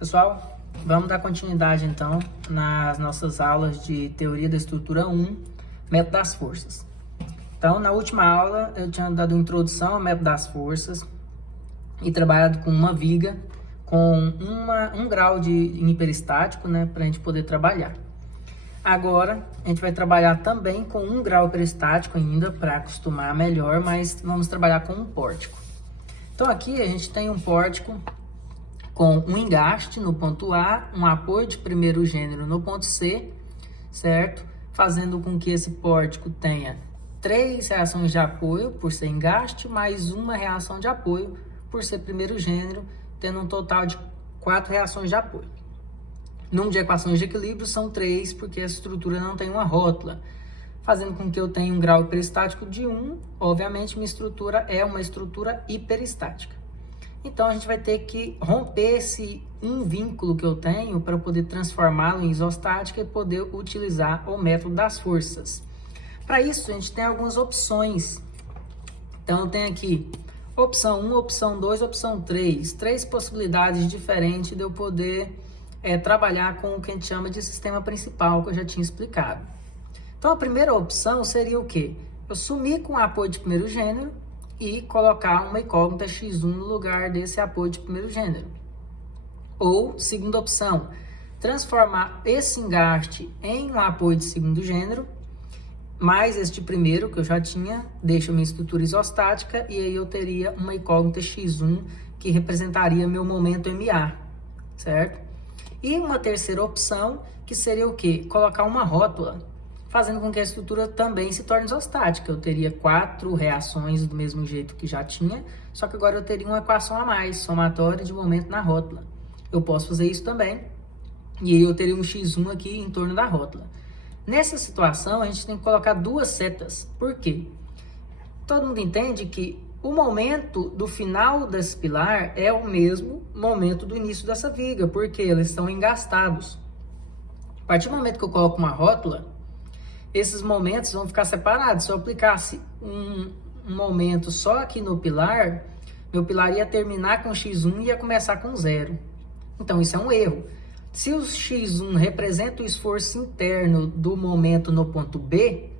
Pessoal, vamos dar continuidade então nas nossas aulas de teoria da estrutura 1, método das forças. Então, na última aula eu tinha dado introdução ao método das forças e trabalhado com uma viga com 1 grau de hiperestático, né, para a gente poder trabalhar. Agora, a gente vai trabalhar também com 1 grau hiperestático ainda, para acostumar melhor, mas vamos trabalhar com um pórtico. Então, aqui a gente tem um pórtico com um engaste no ponto A, um apoio de primeiro gênero no ponto C, certo? Fazendo com que esse pórtico tenha 3 reações de apoio por ser engaste, mais uma reação de apoio por ser primeiro gênero, tendo um total de 4 reações de apoio. Número de equações de equilíbrio são 3, porque a estrutura não tem uma rótula, fazendo com que eu tenha um grau hiperestático de 1. Obviamente, minha estrutura é uma estrutura hiperestática. Então, a gente vai ter que romper esse vínculo que eu tenho para poder transformá-lo em isostática e poder utilizar o método das forças. Para isso, a gente tem algumas opções. Então, eu tenho aqui opção 1, opção 2, opção 3. 3 possibilidades diferentes de eu poder trabalhar com o que a gente chama de sistema principal, que eu já tinha explicado. Então, a primeira opção seria o quê? Eu sumir com o apoio de primeiro gênero e colocar uma incógnita x1 no lugar desse apoio de primeiro gênero. Ou, segunda opção, transformar esse engaste em um apoio de segundo gênero, mais este primeiro, que eu já tinha, deixa minha estrutura isostática, e aí eu teria uma incógnita x1, que representaria meu momento MA, certo? E uma terceira opção, que seria o quê? Colocar uma rótula, fazendo com que a estrutura também se torne isostática. Eu teria 4 reações do mesmo jeito que já tinha, só que agora eu teria uma equação a mais, somatória de momento na rótula. Eu posso fazer isso também, e aí eu teria um x1 aqui em torno da rótula. Nessa situação, a gente tem que colocar 2 setas. Por quê? Todo mundo entende que o momento do final desse pilar é o mesmo momento do início dessa viga, porque eles estão engastados. A partir do momento que eu coloco uma rótula, esses momentos vão ficar separados. Se eu aplicasse um momento só aqui no pilar, meu pilar ia terminar com x1 e ia começar com 0. Então, isso é um erro. Se o x1 representa o esforço interno do momento no ponto B,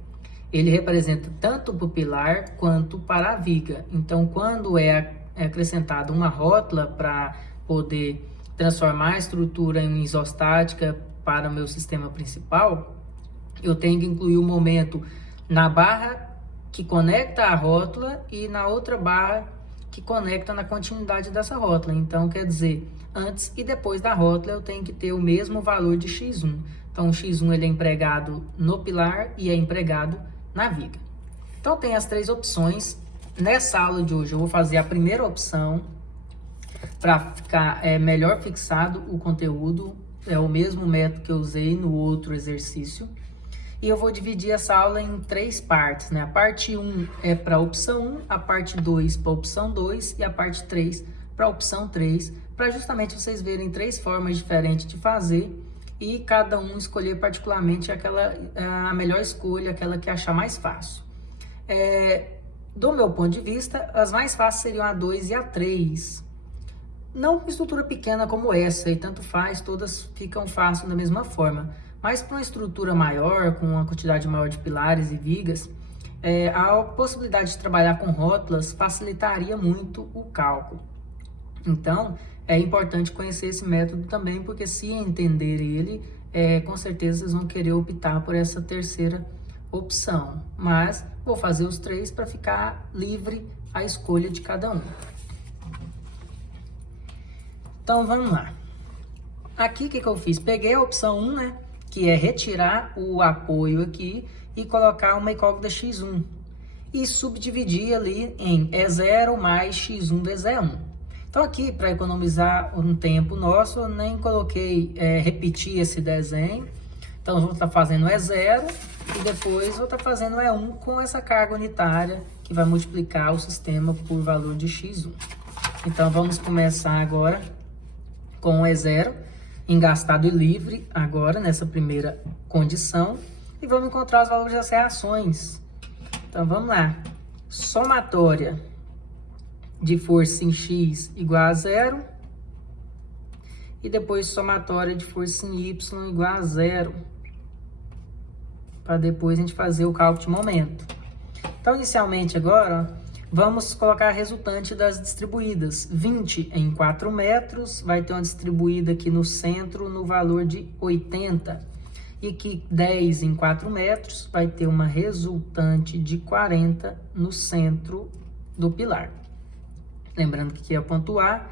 ele representa tanto para o pilar quanto para a viga. Então, quando é acrescentada uma rótula para poder transformar a estrutura em isostática para o meu sistema principal, eu tenho que incluir o momento na barra que conecta a rótula e na outra barra que conecta na continuidade dessa rótula. Então, quer dizer, antes e depois da rótula eu tenho que ter o mesmo valor de x1. Então, o x1 ele é empregado no pilar e é empregado na viga. Então, tem as 3 opções. Nessa aula de hoje eu vou fazer a primeira opção para ficar melhor fixado o conteúdo. É o mesmo método que eu usei no outro exercício. E eu vou dividir essa aula em 3 partes, né? A parte 1 é para a opção 1, a parte 2 para a opção 2 e a parte 3 para a opção 3, para justamente vocês verem 3 formas diferentes de fazer e cada um escolher particularmente a melhor escolha, aquela que achar mais fácil. Do meu ponto de vista, as mais fáceis seriam a 2 e a 3. Não uma estrutura pequena como essa, e tanto faz, todas ficam fáceis da mesma forma. Mas para uma estrutura maior, com uma quantidade maior de pilares e vigas, a possibilidade de trabalhar com rótulas facilitaria muito o cálculo. Então, é importante conhecer esse método também, porque se entender ele, com certeza vocês vão querer optar por essa terceira opção. Mas vou fazer os 3 para ficar livre a escolha de cada um. Então, vamos lá. Aqui, o que eu fiz? Peguei a opção 1, né? Que é retirar o apoio aqui e colocar uma incógnita x1. E subdividir ali em E0 mais x1 vezes E1. Então aqui, para economizar um tempo nosso, eu nem coloquei repetir esse desenho. Então eu vou estar fazendo E0 e depois vou estar fazendo E1 com essa carga unitária que vai multiplicar o sistema por valor de x1. Então vamos começar agora com o E0. Engastado e livre agora nessa primeira condição e vamos encontrar os valores das reações. Então vamos lá, somatória de força em x igual a 0 e depois somatória de força em Y igual a 0, para depois a gente fazer o cálculo de momento. Então, inicialmente agora, ó, vamos colocar a resultante das distribuídas. 20 em 4 metros, vai ter uma distribuída aqui no centro no valor de 80. E aqui 10 em 4 metros, vai ter uma resultante de 40 no centro do pilar. Lembrando que aqui é ponto A,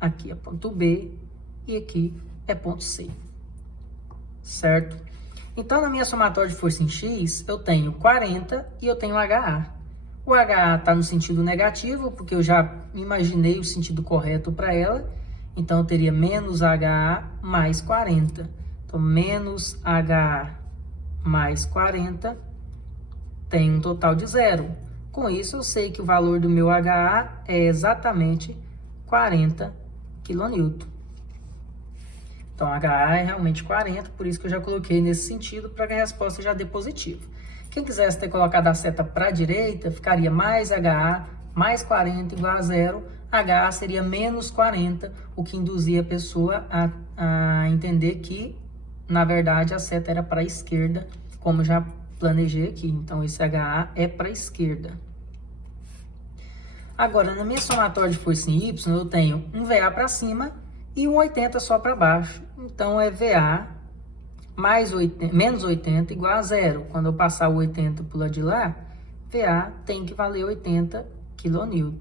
aqui é ponto B e aqui é ponto C. Certo? Então, na minha somatória de força em X, eu tenho 40 e eu tenho HA. O HA está no sentido negativo, porque eu já imaginei o sentido correto para ela. Então, eu teria menos HA mais 40. Então, menos HA mais 40 tem um total de 0. Com isso, eu sei que o valor do meu HA é exatamente 40 kN. Então, HA é realmente 40, por isso que eu já coloquei nesse sentido, para que a resposta já dê positiva. Quem quisesse ter colocado a seta para a direita, ficaria mais HA, mais 40 igual a 0. HA seria menos 40, o que induzia a pessoa a entender que, na verdade, a seta era para a esquerda, como já planejei aqui. Então, esse HA é para a esquerda. Agora, na minha somatória de força em Y, eu tenho um VA para cima e um 80 só para baixo. Então, é VA mais 80, menos 80 igual a 0. Quando eu passar o 80 para o lado de lá, VA tem que valer 80 kN.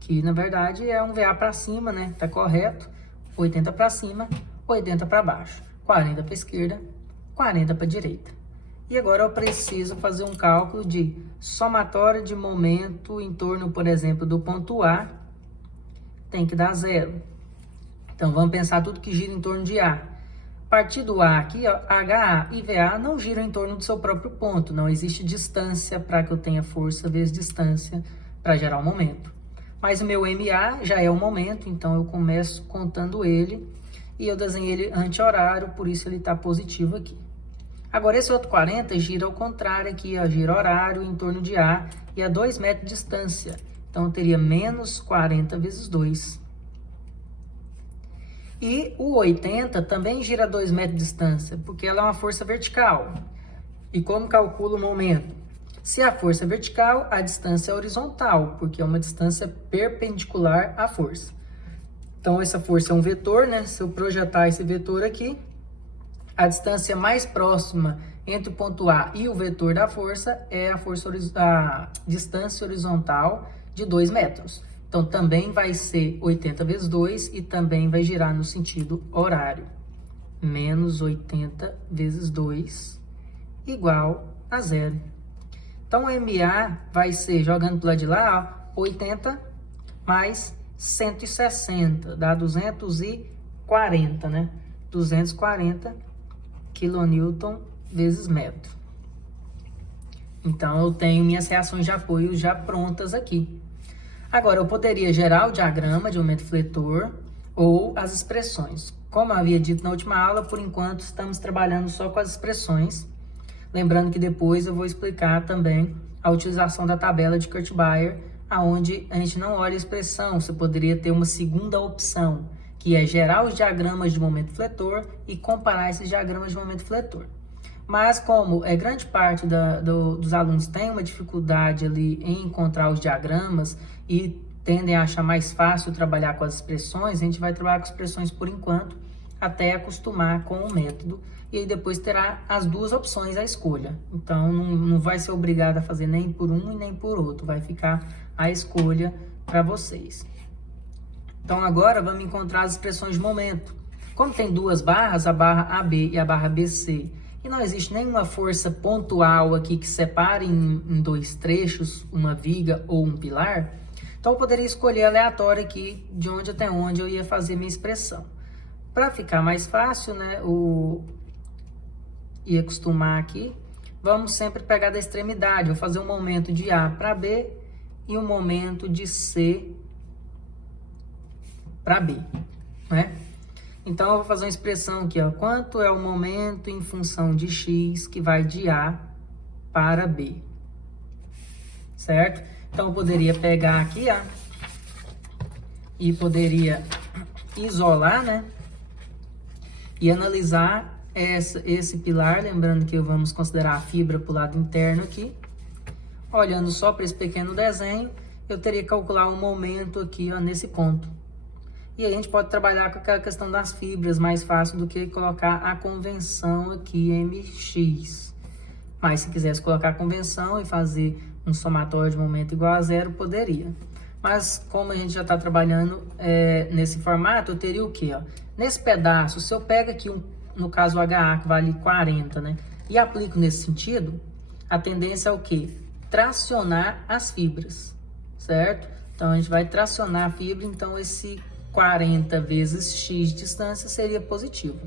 Que, na verdade, é um VA para cima, né? Tá correto. 80 para cima, 80 para baixo. 40 para a esquerda, 40 para a direita. E agora eu preciso fazer um cálculo de somatória de momento em torno, por exemplo, do ponto A. Tem que dar 0. Então, vamos pensar tudo que gira em torno de A. A partir do A aqui, ó, HA e VA não giram em torno do seu próprio ponto. Não existe distância para que eu tenha força vezes distância para gerar o momento. Mas o meu MA já é o momento, então eu começo contando ele. E eu desenhei ele anti-horário, por isso ele está positivo aqui. Agora, esse outro 40 gira ao contrário aqui, ó, gira horário em torno de A e a 2 metros de distância. Então, eu teria menos 40 vezes 2. E o 80 também gira a 2 metros de distância, porque ela é uma força vertical. E como calcula o momento? Se a força é vertical, a distância é horizontal, porque é uma distância perpendicular à força. Então, essa força é um vetor, né? Se eu projetar esse vetor aqui, a distância mais próxima entre o ponto A e o vetor da força é a distância horizontal de 2 metros. Então, também vai ser 80 vezes 2 e também vai girar no sentido horário. Menos 80 vezes 2 igual a 0. Então, o MA vai ser, jogando para o lado de lá, ó, 80 mais 160, dá 240, né? 240 kN vezes metro. Então, eu tenho minhas reações de apoio já prontas aqui. Agora, eu poderia gerar o diagrama de momento fletor ou as expressões. Como eu havia dito na última aula, por enquanto estamos trabalhando só com as expressões. Lembrando que depois eu vou explicar também a utilização da tabela de Kurt-Baer, onde a gente não olha a expressão. Você poderia ter uma segunda opção, que é gerar os diagramas de momento fletor e comparar esses diagramas de momento fletor. Mas como grande parte dos alunos tem uma dificuldade ali em encontrar os diagramas e tendem a achar mais fácil trabalhar com as expressões, a gente vai trabalhar com expressões por enquanto, até acostumar com o método, e aí depois terá as duas opções à escolha. Então, não vai ser obrigado a fazer nem por um e nem por outro, vai ficar a escolha para vocês. Então, agora vamos encontrar as expressões de momento. Como tem duas barras, a barra AB e a barra BC, e não existe nenhuma força pontual aqui que separe em dois trechos, uma viga ou um pilar, então eu poderia escolher aleatório aqui de onde até onde eu ia fazer minha expressão. Para ficar mais fácil, né, e acostumar aqui, vamos sempre pegar da extremidade. Vou fazer um momento de A para B e um momento de C para B, né? Então, eu vou fazer uma expressão aqui, ó. Quanto é o momento em função de X que vai de A para B? Certo? Então, eu poderia pegar aqui, ó, e poderia isolar, né? E analisar esse pilar, lembrando que vamos considerar a fibra para o lado interno aqui. Olhando só para esse pequeno desenho, eu teria que calcular um momento aqui, ó, nesse ponto. E aí a gente pode trabalhar com aquela questão das fibras mais fácil do que colocar a convenção aqui, MX. Mas se quisesse colocar a convenção e fazer um somatório de momento igual a zero, poderia. Mas como a gente já está trabalhando nesse formato, eu teria o quê? Ó? Nesse pedaço, se eu pego aqui, no caso o HA, que vale 40, né? E aplico nesse sentido, a tendência é o quê? Tracionar as fibras, certo? Então a gente vai tracionar a fibra, então esse 40 vezes x de distância seria positivo.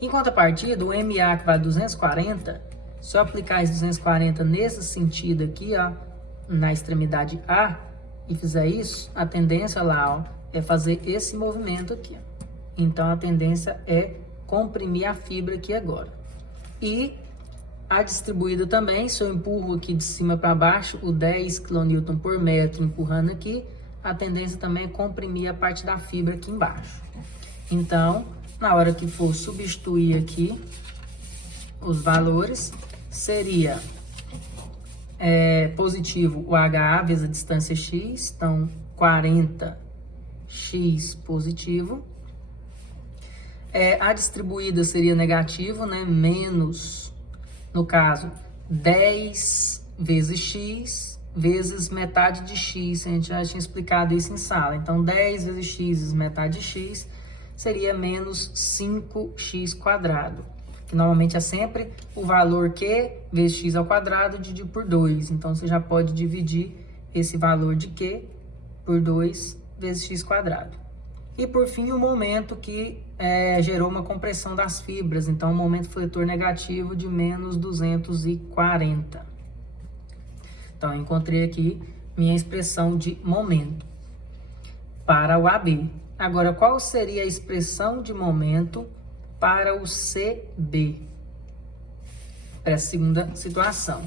Em contrapartida, o MA que vale 240, se eu aplicar esse 240 nesse sentido aqui, ó, na extremidade A, e fizer isso, a tendência lá, ó, é fazer esse movimento aqui. Ó. Então a tendência é comprimir a fibra aqui agora. E a distribuída também, se eu empurro aqui de cima para baixo, o 10 kN por metro empurrando aqui, a tendência também é comprimir a parte da fibra aqui embaixo. Então, na hora que for substituir aqui os valores, seria positivo o HA vezes a distância x, então 40x positivo. A distribuída seria negativo, né? Menos, no caso, 10 vezes x vezes metade de x. A gente já tinha explicado isso em sala. Então, 10 vezes x vezes metade de x seria menos 5x quadrado. Que normalmente é sempre o valor Q vezes x ao quadrado dividido por 2. Então, você já pode dividir esse valor de Q por 2 vezes x quadrado. E, por fim, o momento que gerou uma compressão das fibras. Então, o momento fletor negativo de menos 240. Então, eu encontrei aqui minha expressão de momento para o AB. Agora, qual seria a expressão de momento para o CB? Para a segunda situação.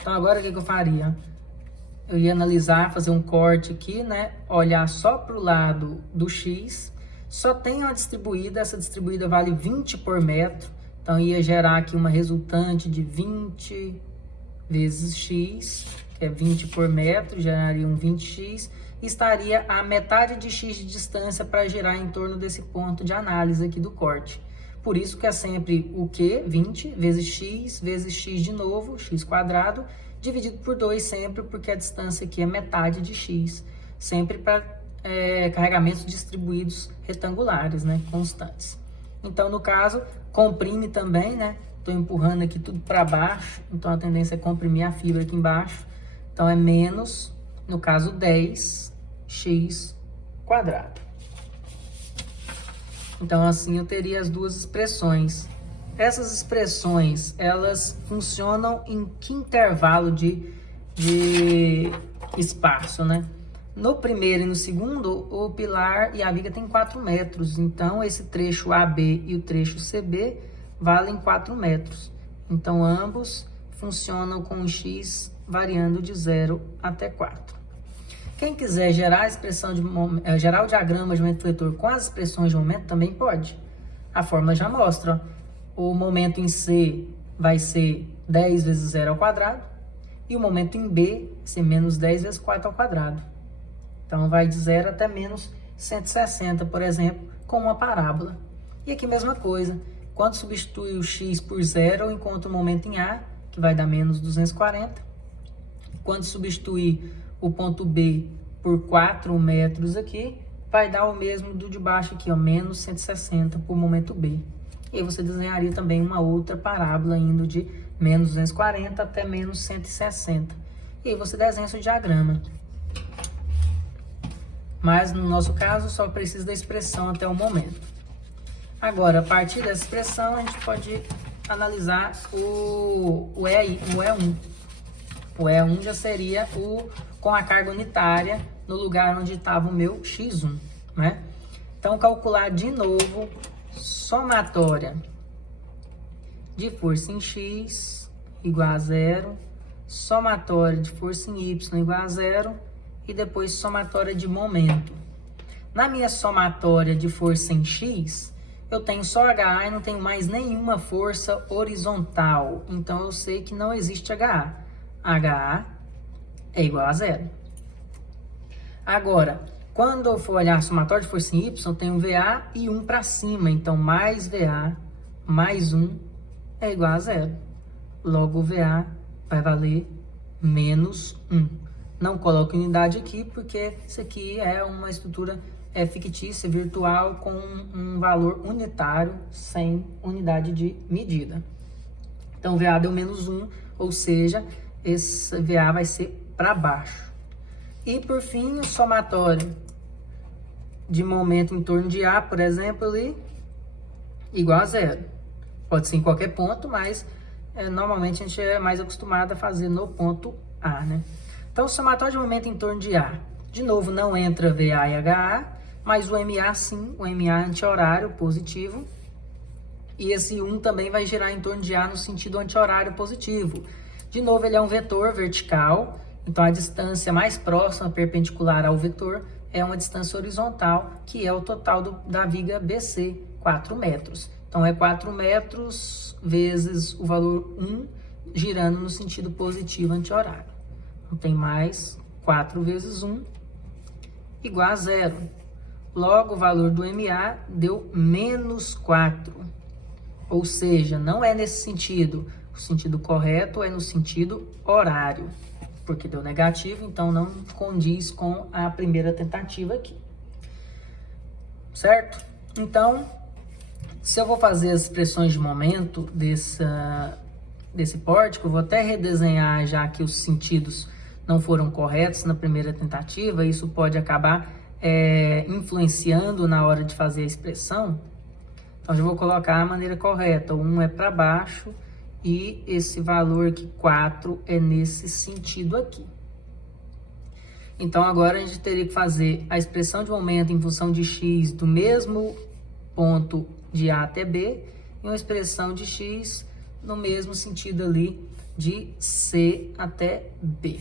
Então, agora o que eu faria? Eu ia analisar, fazer um corte aqui, né? Olhar só para o lado do X. Só tem uma distribuída, essa distribuída vale 20 por metro. Então, ia gerar aqui uma resultante de 20 vezes X, que é 20 por metro, geraria um 20x. E estaria a metade de x de distância para girar em torno desse ponto de análise aqui do corte. Por isso que é sempre o Q, 20, vezes x de novo, x quadrado, dividido por 2 sempre, porque a distância aqui é metade de x. Sempre para carregamentos distribuídos retangulares, né, constantes. Então, no caso, comprime também, né? Estou empurrando aqui tudo para baixo, então a tendência é comprimir a fibra aqui embaixo. Então, é menos, no caso, 10x quadrado. Então, assim, eu teria as duas expressões. Essas expressões, elas funcionam em que intervalo de espaço, né? No primeiro e no segundo, o pilar e a viga tem 4 metros. Então, esse trecho AB e o trecho CB valem 4 metros. Então, ambos funcionam com o x variando de 0 até 4. Quem quiser gerar a expressão gerar o diagrama de momento fletor com as expressões de momento também pode. A fórmula já mostra. Ó, o momento em C vai ser 10 vezes 0 ao quadrado. E o momento em B vai ser menos 10 vezes 4 ao quadrado. Então, vai de 0 até menos 160, por exemplo, com uma parábola. E aqui, mesma coisa. Quando substitui o x por 0, eu encontro o momento em A, que vai dar menos 240. Quando substituir o ponto B por 4 metros aqui, vai dar o mesmo do de baixo aqui, ó, menos 160 por momento B. E aí você desenharia também uma outra parábola indo de menos 240 até menos 160. E aí você desenha seu diagrama. Mas no nosso caso só precisa da expressão até o momento. Agora, a partir dessa expressão, a gente pode analisar o E1. O E1 já seria o com a carga unitária no lugar onde estava o meu X1, né? Então, calcular de novo somatória de força em X igual a 0, somatória de força em Y igual a 0 e depois somatória de momento. Na minha somatória de força em X, eu tenho só HA e não tenho mais nenhuma força horizontal. Então, eu sei que não existe HA. HA é igual a zero. Agora, quando eu for olhar a somatória de força em Y, eu tenho VA e 1 para cima. Então, mais VA mais 1 é igual a zero. Logo, o VA vai valer menos 1. Não coloco unidade aqui, porque isso aqui é uma estrutura fictícia, virtual, com um valor unitário, sem unidade de medida. Então, VA deu menos 1, ou seja, esse VA vai ser para baixo. E, por fim, o somatório de momento em torno de A, por exemplo, ali, igual a zero. Pode ser em qualquer ponto, mas normalmente a gente é mais acostumado a fazer no ponto A, né? Então, o somatório de momento em torno de A. De novo, não entra VA e HA, mas o MA sim, o MA é anti-horário positivo. E esse 1 também vai girar em torno de A no sentido anti-horário positivo. De novo, ele é um vetor vertical, então a distância mais próxima perpendicular ao vetor é uma distância horizontal, que é o total da viga BC, 4 metros. Então, é 4 metros vezes o valor 1, girando no sentido positivo anti-horário. Então, tem mais 4 vezes 1, igual a zero. Logo, o valor do MA deu menos 4. Ou seja, não é nesse sentido. O sentido correto é no sentido horário, porque deu negativo, então não condiz com a primeira tentativa aqui. Certo? Então, se eu vou fazer as expressões de momento desse pórtico, eu vou até redesenhar, já que os sentidos não foram corretos na primeira tentativa. Isso pode acabar influenciando na hora de fazer a expressão. Então, eu vou colocar a maneira correta. O 1 é para baixo e esse valor aqui, 4, é nesse sentido aqui. Então, agora a gente teria que fazer a expressão de momento em função de x do mesmo ponto de A até B e uma expressão de x no mesmo sentido ali de C até B.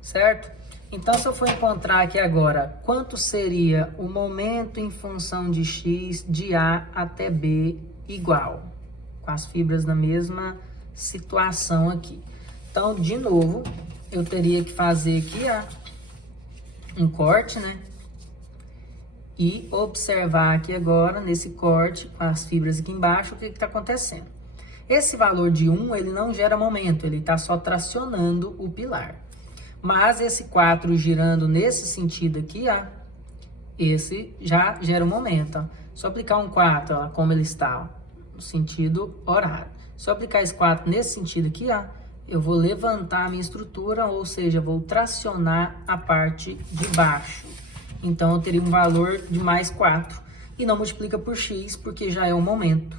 Certo? Então, se eu for encontrar aqui agora quanto seria o momento em função de x de A até B igual, com as fibras na mesma situação aqui. Então, de novo, eu teria que fazer aqui um corte, né? E observar aqui agora, nesse corte, com as fibras aqui embaixo, o que está acontecendo. Esse valor de 1, ele não gera momento, ele está só tracionando o pilar. Mas esse 4 girando nesse sentido aqui, esse já gera um momento. Ó. Se eu aplicar um 4, ó, como ele está, ó, no sentido horário. Se eu aplicar esse 4 nesse sentido aqui, eu vou levantar a minha estrutura, ou seja, vou tracionar a parte de baixo. Então, eu teria um valor de mais 4. E não multiplica por x, porque já é um momento.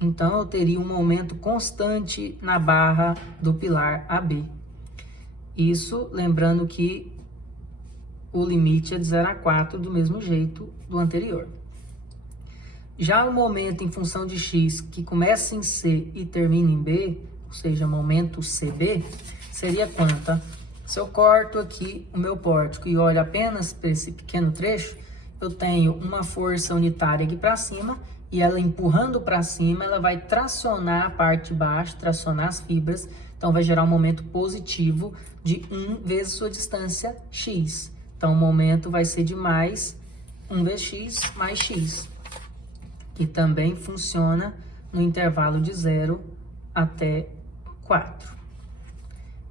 Então, eu teria um momento constante na barra do pilar AB. Isso, lembrando que o limite é de 0 a 4, do mesmo jeito do anterior. Já o momento em função de x, que começa em C e termina em B, ou seja, momento CB, seria quanto? Se eu corto aqui o meu pórtico e olho apenas para esse pequeno trecho, eu tenho uma força unitária aqui para cima, e ela empurrando para cima, ela vai tracionar a parte de baixo, tracionar as fibras, então vai gerar um momento positivo de 1 vezes sua distância x. Então, o momento vai ser de mais 1 vezes x mais x, que também funciona no intervalo de 0 até 4.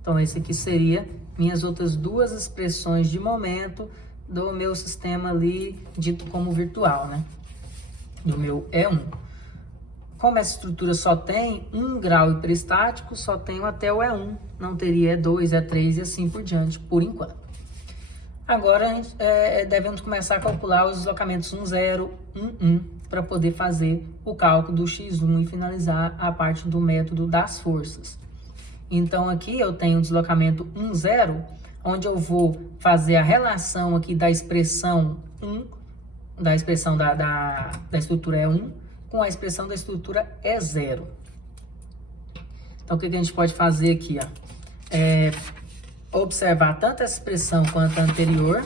Então, esse aqui seria minhas outras duas expressões de momento do meu sistema ali, dito como virtual, né? Do meu E1. Como essa estrutura só tem 1 grau hiperestático, só tenho até o E1. Não teria E2, E3 e assim por diante, por enquanto. Agora, devemos começar a calcular os deslocamentos 1, 0, 1, 1, para poder fazer o cálculo do x1 e finalizar a parte do método das forças. Então, aqui eu tenho o deslocamento 1, 0, onde eu vou fazer a relação aqui da expressão 1, da expressão da estrutura E1, com a expressão da estrutura E0. Então, o que a gente pode fazer aqui? Observar tanto essa expressão quanto a anterior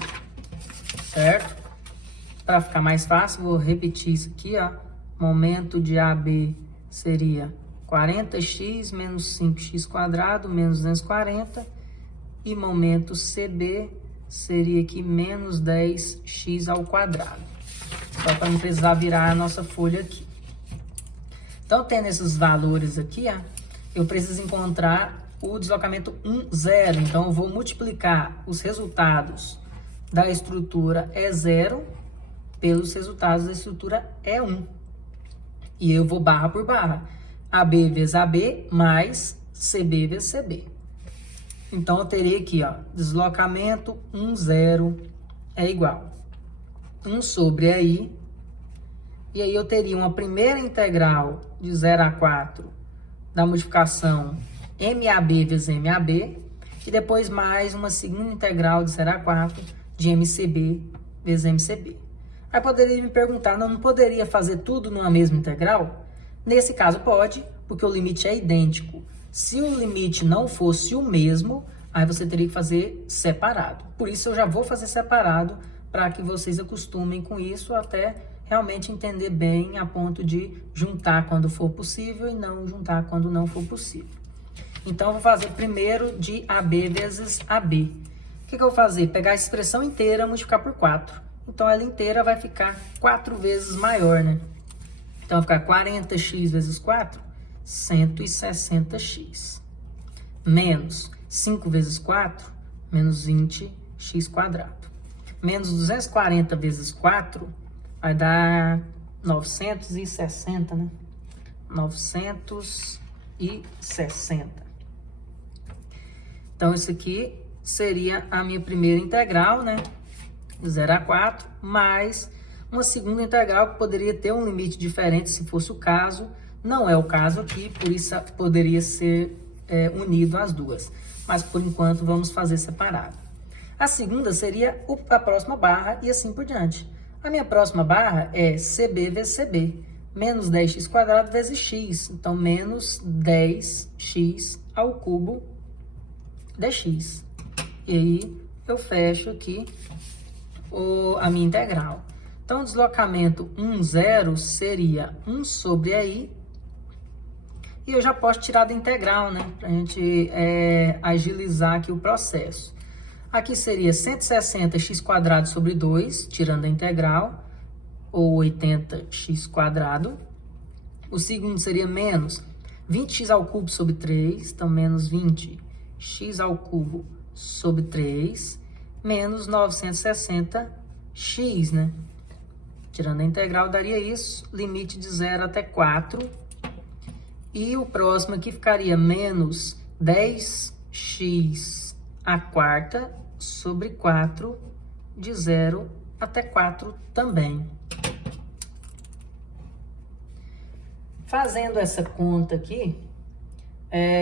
certo? Para ficar mais fácil, vou repetir isso aqui, ó. Momento de AB seria 40x menos 5x quadrado menos 240. E momento CB seria aqui menos 10x ao quadrado. Só para não precisar virar a nossa folha aqui. Então, tendo esses valores aqui, ó, eu preciso encontrar o deslocamento 1, 0. Então, eu vou multiplicar os resultados da estrutura E0 pelos resultados da estrutura E1. E eu vou barra por barra. AB vezes AB mais CB vezes CB. Então, eu teria aqui, ó, deslocamento 1, 0 é igual 1 sobre AI. E aí eu teria uma primeira integral de 0 a 4 da modificação MAB vezes MAB. E depois mais uma segunda integral de 0 a 4 de MCB vezes MCB. Aí poderia me perguntar, não poderia fazer tudo numa mesma integral? Nesse caso pode, porque o limite é idêntico. Se o limite não fosse o mesmo, aí você teria que fazer separado. Por isso eu já vou fazer separado, para que vocês acostumem com isso, até realmente entender bem a ponto de juntar quando for possível e não juntar quando não for possível. Então, eu vou fazer primeiro de AB vezes AB. O que eu vou fazer? Pegar a expressão inteira e multiplicar por 4. Então, ela inteira vai ficar 4 vezes maior, né? Então, vai ficar 40x vezes 4, 160x. Menos 5 vezes 4, menos 20x quadrado. Menos 240 vezes 4, vai dar 960, né? 960. Então, isso aqui seria a minha primeira integral, né? 0 a 4, mais uma segunda integral que poderia ter um limite diferente se fosse o caso. Não é o caso aqui, por isso poderia ser unido as duas. Mas, por enquanto, vamos fazer separado. A segunda seria a próxima barra e assim por diante. A minha próxima barra é CB vezes CB, menos 10x quadrado vezes x. Então, menos 10x ao cubo dx. E aí, eu fecho aqui a minha integral. Então, o deslocamento 1, 0 seria 1 sobre AI. E eu já posso tirar da integral, né? Para a gente agilizar aqui o processo. Aqui seria 160x quadrado sobre 2, tirando a integral, ou 80x quadrado. O segundo seria menos 20x ao cubo sobre 3, então menos 20x ao cubo sobre 3, menos 960x, né? Tirando a integral, daria isso, limite de 0 até 4. E o próximo aqui ficaria menos 10x à quarta sobre 4, de 0 até 4 também. Fazendo essa conta aqui,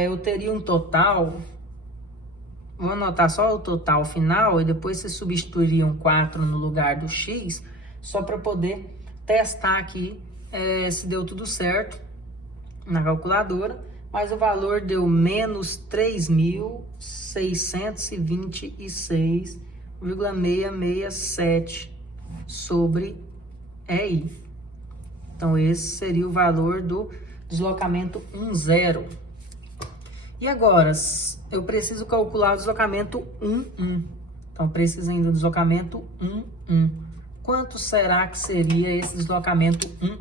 eu teria um total, vou anotar só o total final e depois vocês substituiriam 4 no lugar do x, só para poder testar aqui se deu tudo certo na calculadora, mas o valor deu menos 3.626,667 sobre EI. Então, esse seria o valor do deslocamento 1, 0. E agora, eu preciso calcular o deslocamento 1, 1. Então, preciso ainda do deslocamento 1, 1. Quanto será que seria esse deslocamento 1, 1?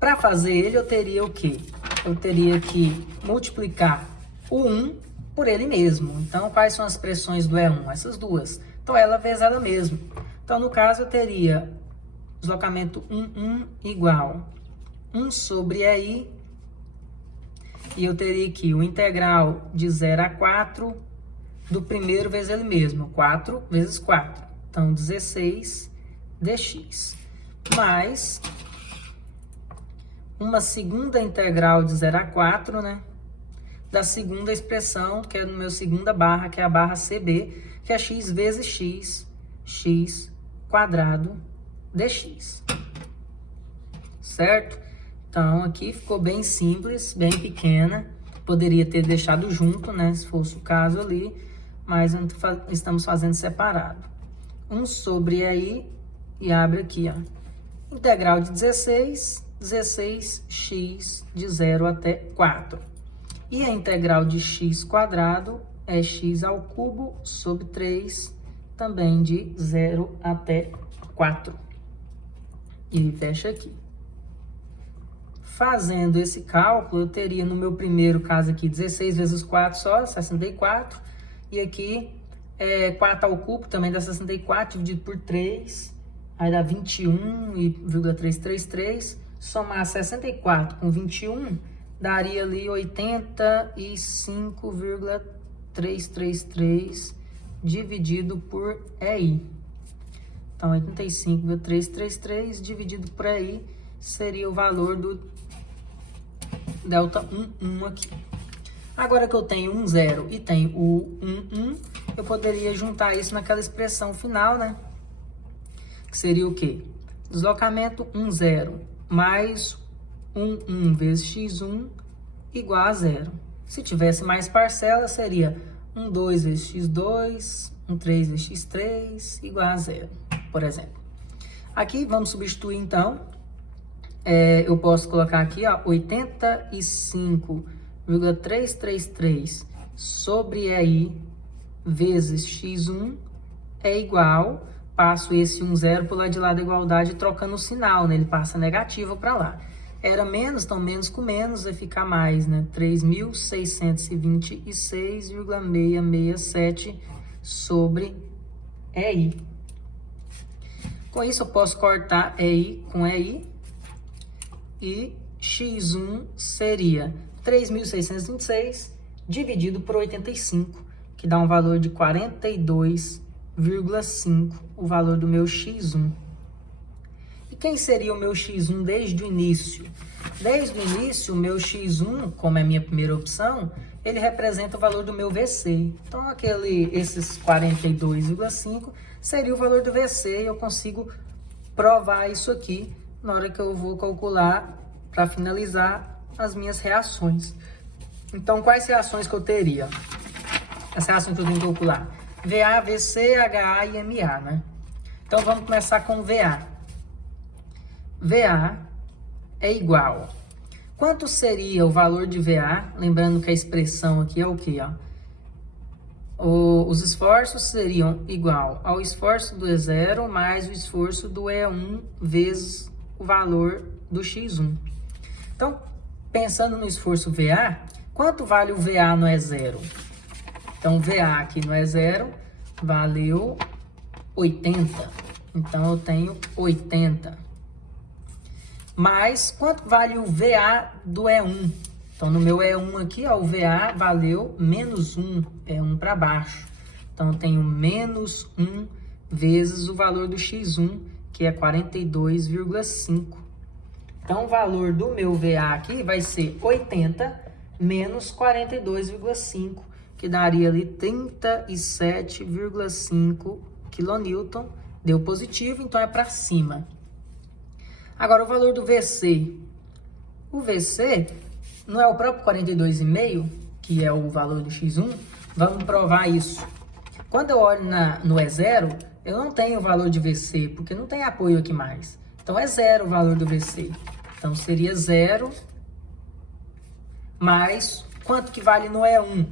Para fazer ele, eu teria o quê? Eu teria que multiplicar o 1 por ele mesmo. Então, quais são as expressões do E1? Essas duas. Então, ela vezes ela mesma. Então, no caso, eu teria deslocamento 1, 1 igual 1 sobre EI. E eu teria aqui o integral de 0 a 4 do primeiro vezes ele mesmo. 4 vezes 4. Então, 16 dx. Mais uma segunda integral de 0 a 4, né? Da segunda expressão, que é no meu segunda barra, que é a barra CB, que é x vezes x quadrado dx. Certo? Então, aqui ficou bem simples, bem pequena. Poderia ter deixado junto, né? Se fosse o caso ali, mas estamos fazendo separado. 1 sobre EI e abre aqui, ó. Integral de 16, 16x de 0 até 4. E a integral de x quadrado é x ao cubo sobre 3, também de 0 até 4. E fecha aqui. Fazendo esse cálculo, eu teria no meu primeiro caso aqui 16 vezes 4 só, 64. E aqui 4 ao cubo também dá 64, dividido por 3, aí dá 21,333. Somar 64 com 21, daria ali 85,333 dividido por EI. Então, 85,333 dividido por EI seria o valor do delta 1 aqui. Agora que eu tenho 1, 0 e tenho o 1, eu poderia juntar isso naquela expressão final, né? Que seria o quê? Deslocamento 1, 0 mais 1 vezes x1 igual a 0. Se tivesse mais parcelas, seria 1, 2 vezes x2, 1, 3 vezes x3 igual a 0, por exemplo. Aqui, vamos substituir, então. Eu posso colocar aqui, ó, 85,333 sobre EI vezes x1 é igual, passo esse 1, 0 para o lado de lá da igualdade, trocando o sinal, né? Ele passa negativo para lá. Era menos, então menos com menos vai ficar mais, né? 3.626,667 sobre EI. Com isso, eu posso cortar EI com EI. E x1 seria 3.626 dividido por 85, que dá um valor de 42,5, o valor do meu x1. E quem seria o meu x1 desde o início? Desde o início, o meu x1, como é a minha primeira opção, ele representa o valor do meu VC. Então, esses 42,5 seria o valor do VC, e eu consigo provar isso aqui na hora que eu vou calcular para finalizar as minhas reações. Então, quais reações que eu teria? As reações que eu tenho que calcular: VA, VC, HA e MA, né? Então, vamos começar com VA. VA é igual. Quanto seria o valor de VA? Lembrando que a expressão aqui é o quê? Os esforços seriam igual ao esforço do E0 mais o esforço do E1 vezes o valor do x1. Então, pensando no esforço VA, quanto vale o VA no E0? Então, VA aqui no E0 valeu 80. Então, eu tenho 80. Mas, quanto vale o VA do E1? Então, no meu E1 aqui, ó, o VA valeu menos 1, é 1 para baixo. Então, eu tenho menos 1 vezes o valor do x1, que é 42,5. Então, o valor do meu VA aqui vai ser 80 menos 42,5, que daria ali 37,5 kN. Deu positivo, então é para cima. Agora, o valor do VC. O VC não é o próprio 42,5, que é o valor do x1? Vamos provar isso. Quando eu olho no E0, eu não tenho o valor de VC, porque não tem apoio aqui mais. Então, é 0 o valor do VC. Então, seria 0 mais quanto que vale no E1?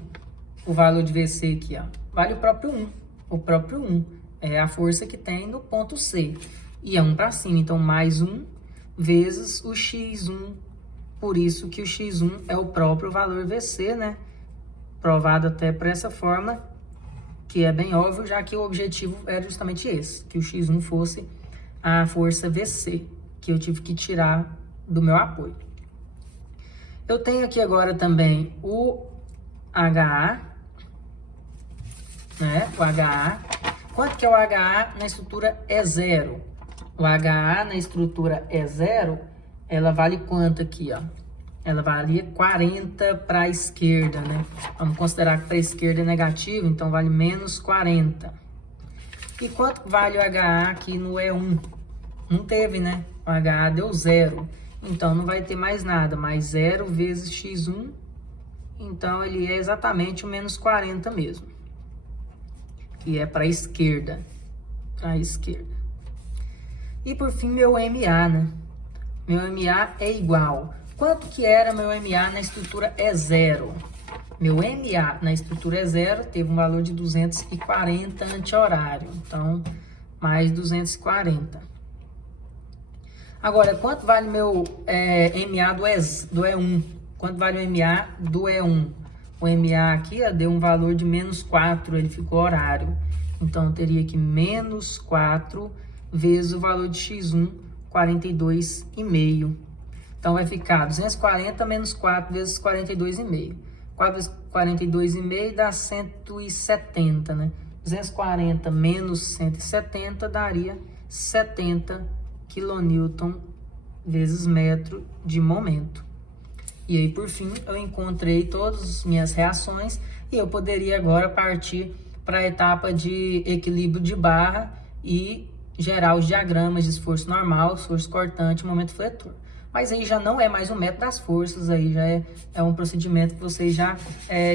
O valor de VC aqui, ó. Vale o próprio 1. O próprio 1 é a força que tem no ponto C. E é 1 para cima. Então, mais 1 vezes o x1. Por isso que o x1 é o próprio valor VC, né? Provado até por essa forma, que é bem óbvio, já que o objetivo era justamente esse, que o x1 fosse a força VC, que eu tive que tirar do meu apoio. Eu tenho aqui agora também o HA, né? O HA. Quanto que é o HA na estrutura E0? O HA na estrutura E0, ela vale quanto aqui, ó? Ela valia 40 para a esquerda, né? Vamos considerar que para a esquerda é negativo, então vale menos 40. E quanto vale o HA aqui no E1? Não teve, né? O HA deu 0. Então, não vai ter mais nada. Mais 0 vezes x1. Então, ele é exatamente o menos 40 mesmo. Que é para a esquerda. para a esquerda. E por fim, meu MA, né? Meu MA é igual. Quanto que era meu MA na estrutura E0? Meu MA na estrutura E0 teve um valor de 240 anti-horário. Então, mais 240. Agora, quanto vale meu MA do E1? Quanto vale o MA do E1? O MA aqui deu um valor de menos 4, ele ficou horário. Então, eu teria que menos 4 vezes o valor de X1, 42,5. Então, vai ficar 240 menos 4 vezes 42,5. 4 vezes 42,5 dá 170, né? 240 menos 170 daria 70 kN vezes metro de momento. E aí, por fim, eu encontrei todas as minhas reações e eu poderia agora partir para a etapa de equilíbrio de barra e gerar os diagramas de esforço normal, esforço cortante e momento fletor. Mas aí já não é mais um método das forças, aí já é um procedimento que vocês já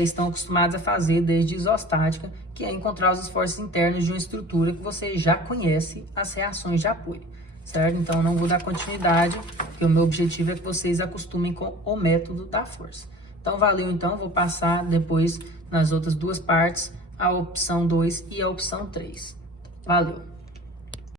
estão acostumados a fazer desde isostática, que é encontrar os esforços internos de uma estrutura que você já conhece as reações de apoio, certo? Então, não vou dar continuidade, porque o meu objetivo é que vocês acostumem com o método da força. Então, valeu. Então, vou passar depois nas outras duas partes, a opção 2 e a opção 3. Valeu!